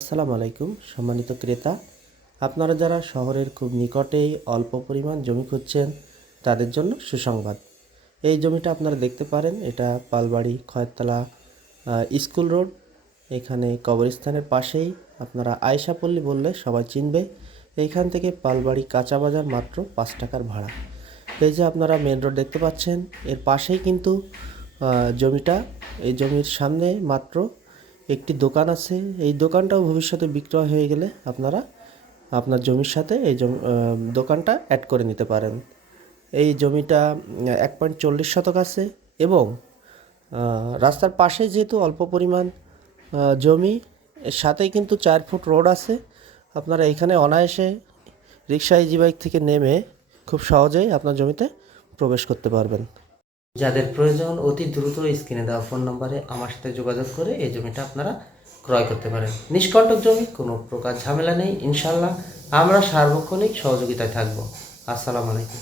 আসসালামু আলাইকুম সম্মানিত ক্রেতা। আপনারা যারা শহরের খুব নিকটেই অল্প পরিমাণ জমি খুঁজছেন তাদের জন্য সুসংবাদ। এই জমিটা আপনারা দেখতে পারেন, এটা পালবাড়ি খয়েরতলা স্কুল রোড। এখানে কবরস্থানের পাশেই, আপনারা আয়শাপল্লী বললে সবাই চিনবে। এইখান থেকে পালবাড়ি কাঁচা বাজার মাত্র 5 টাকার ভাড়া। এই যে আপনারা মেন রোড দেখতে পাচ্ছেন, এর পাশেই কিন্তু জমিটা। এই জমির সামনে মাত্র একটি দোকান আছে। এই দোকানটাও ভবিষ্যতে বিক্রয় হয়ে গেলে আপনারা আপনার জমির সাথে এই দোকানটা অ্যাড করে নিতে পারেন। এই জমিটা 1.40 শতক আছে এবং রাস্তার পাশে যেহেতু অল্প পরিমাণ জমি, এর সাথেই কিন্তু 4 ফুট রোড আছে। আপনারা এখানে অনায়াসে রিক্সা ইজি বাইক থেকে নেমে খুব সহজেই আপনার জমিতে প্রবেশ করতে পারবেন। যাদের প্রয়োজন অতি দ্রুত স্ক্রিনে দেওয়া ফোন নম্বরে আমার সাথে যোগাযোগ করে এই জমিটা আপনারা ক্রয় করতে পারেন। নিষ্কণ্টক জমি, কোনো প্রকার ঝামেলা নেই। ইনশাল্লাহ আমরা সার্বক্ষণিক সহযোগিতায় থাকবো। আসসালামু আলাইকুম।